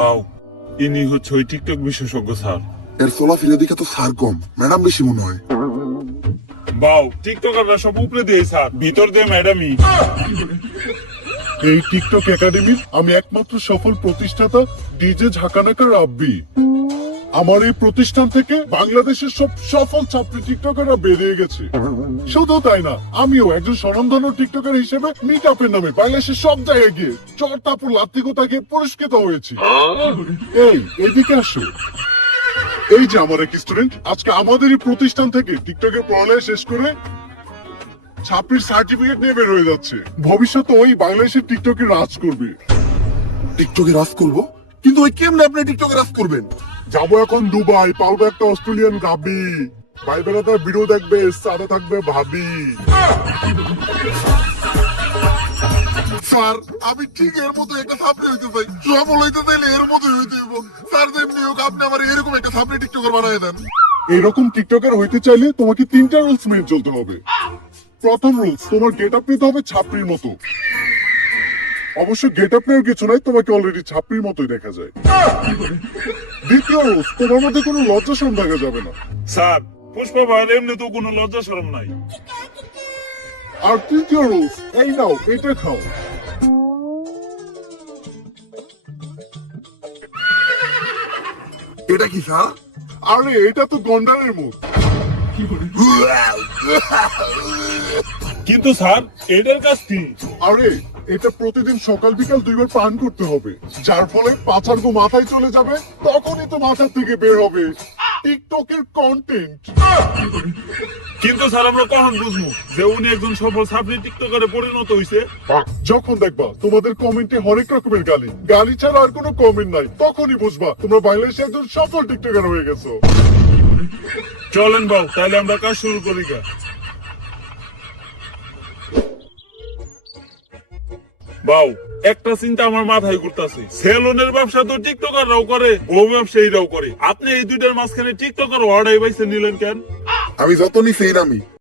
বাউ, ইনি হচ্ছে ওই টিকটক বিশেষজ্ঞ স্যার। এর চলাফেরা দিকে তো সার কম, ম্যাডাম বেশি মনে হয়। বাউ, টিকটকাররা সব উপরে দিয়ে স্যার, ভিতর দিয়ে ম্যাডামই। এই টিকটক একাডেমির আমি একমাত্র সফল প্রতিষ্ঠাতা ডিজে ঝাঁকানাকা রাব্বি। আমার এই প্রতিষ্ঠান থেকে বাংলাদেশের সব সফল ছাত্রী টিকটকাররা বেরিয়ে গেছে। শুধু তাই না, আমিও একজন স্বনামধন্য টিকটকার হিসেবে মিট আপের নামে বাংলাদেশের সব জায়গায় গিয়ে চর তারপর লাত্তিকতা গিয়ে পুরস্কৃত হয়েছি। এই এদিকে আসো। এই যে আমার এক স্টুডেন্ট আজকে আমাদের এই প্রতিষ্ঠান থেকে টিকটকের পড়ালেখা শেষ করে ছাত্রীর সার্টিফিকেট নিয়ে বের হয়ে যাচ্ছে। ভবিষ্যতে ওই বাংলাদেশের টিকটকে রাজ করবে। টিকটকে রাজ করবো? কিন্তু ওই কেমনে আপনি টিকটকে রাজ করবেন? যাবো এখন দুবাই, পালবো একটা অস্ট্রেলিয়ান গাবি, ভাই বেড়াতে ভিডিও দেখবে, সাথে থাকবে ভাবি। স্যার, আমি ঠিক এর মতো একটা সাপ্লি হইতে চাই। সফল হইতে চাইলে এর মতোই হইতে হইব। স্যার, যেমনি হোক আপনি আমার এরকম একটা সাপ্লি টিকটকার বানায় দেন। এরকম টিকটকার হইতে চাইলে তোমাকে 3টা রুলস মেনে চলতে হবে। প্রথম রুলস, তোমার গেট আপ নিতে হবে ছাপড়ির মতো। অবশ্য গেট আপ নেওয়ার কিছু নাই, তোমাকে অলরেডি ছাপড়ির মতোই দেখা যায়। দ্বিতীয় রুলস, তোমার মধ্যে কোনো লজ্জা শরম দেখা যাবে না। স্যার, পুষ্পা ভাইয়ের এমনি তো কোনো লজ্জা শরম নাই। আর তৃতীয় রুলস, এই নাও এটা খাও। এটা কি স্যার? আরে এটা তো গন্ডারের মুখ। কিন্তু স্যার, এটার কাজ কি? আরে এটা প্রতিদিন সকাল বিকাল 2বার পান করতে হবে, যার ফলে পাছার গো মাথায় চলে যাবে, তখনই তো মাথা থেকে বের হবে টিকটকের কন্টেন্ট। কিন্তু স্যার, আমরা কখন বুঝবো যে উনি একজন সফল ছাত্রী টিকটকারে পরিণত হইছে? যখন দেখবা তোমাদের কমেন্টে হরেক রকমের গালি, গালি ছাড়া আর কোনো কমেন্ট নাই, তখনই বুঝবা তোমরা বাংলাদেশে একজন সফল টিকটকার হয়ে গেছো। চলেন বাউ, তাহলে আমরা কাজ শুরু করি গা। বাউ, একটা চিন্তা আমার মাথায় ঘুরতাছে। সেলুনের ব্যবসা তো টিকটকাররাও করে, বউ ব্যবসায়ীরাও করে। আপনি এই দুইটার মাঝখানে টিকটকার ওয়ার্ডাই বাইছে নিলেন কেন? আমি যত নিছি এই নামি।